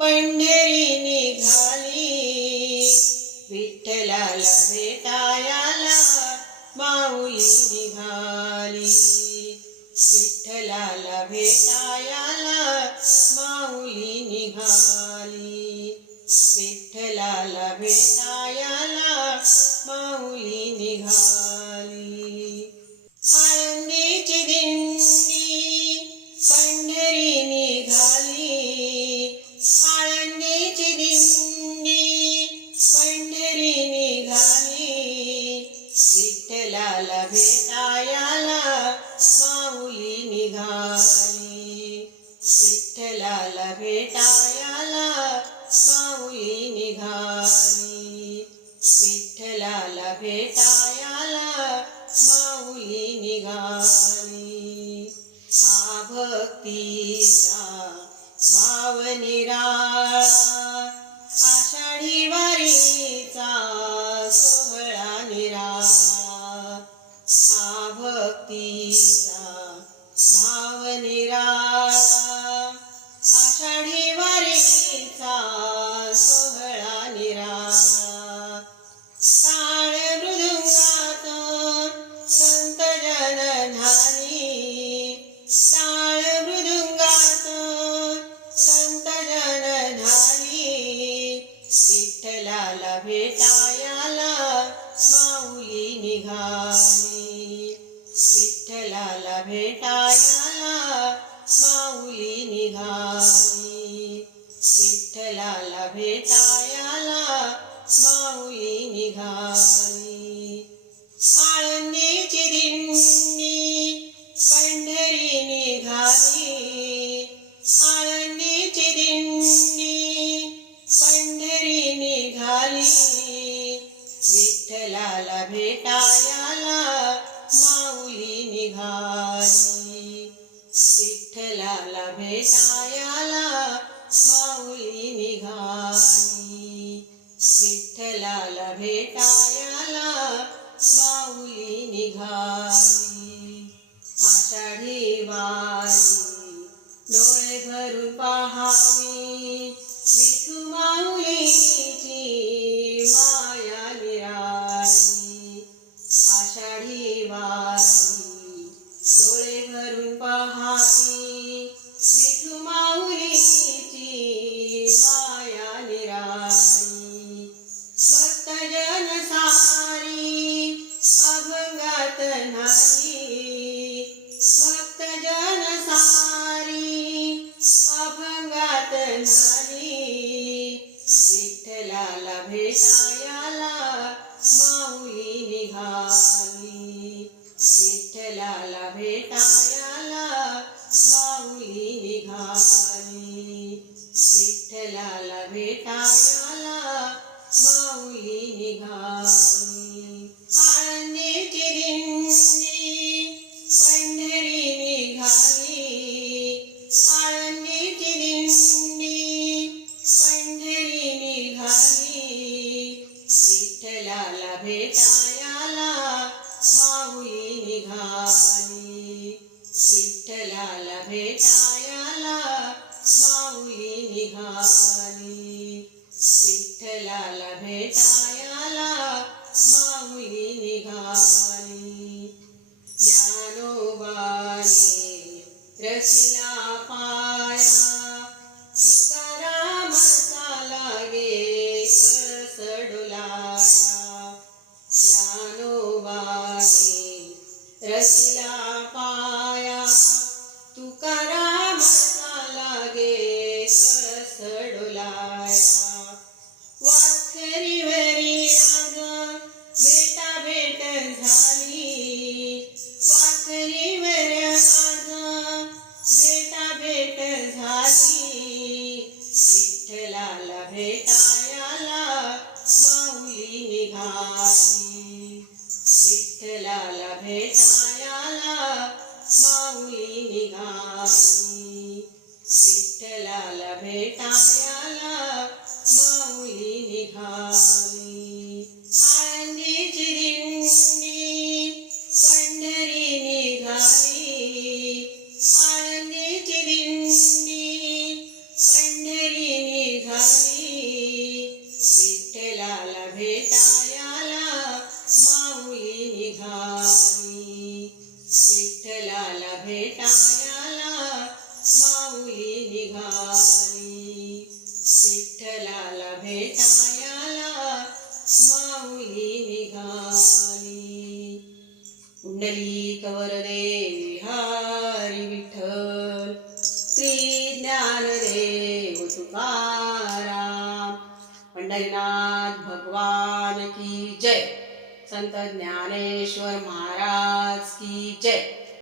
पंढरी निघाली. विठ्ठलाला भेटायाला माऊली निघाली. विठ्ठलाला भेटा भेटायाला माऊली निघाली. विठ्ठलाला भेटायाला माऊली निघाली. हा भक्तीचा भाव निरा आषाढी वारीचा सोहळा निराळा विठ्ठलाला भेटायला माऊली निघाली. विठ्ठलाला भेटायला माऊली निघाली. आळंदीची दिंडी पंढरी निघाली. आळंदीची दिंडी पंढरी निघाली. विठ्ठलाला भेटायला विठ्ठलाला भेटायाला माऊली निघाली. विठ्ठलाला भेटायाला माऊली निघाली. ます。पावली विठ्ठलाला भेटायला माऊली निघाली. विठ्ठलाला भेटायला माऊली निघाली. कुंडली कवरदे विहारी विठ्ठल श्री ज्ञानदेव तुकाराम. पंढरीनाथ भगवान की जय. संत ज्ञानेश्वर महाराज की जय.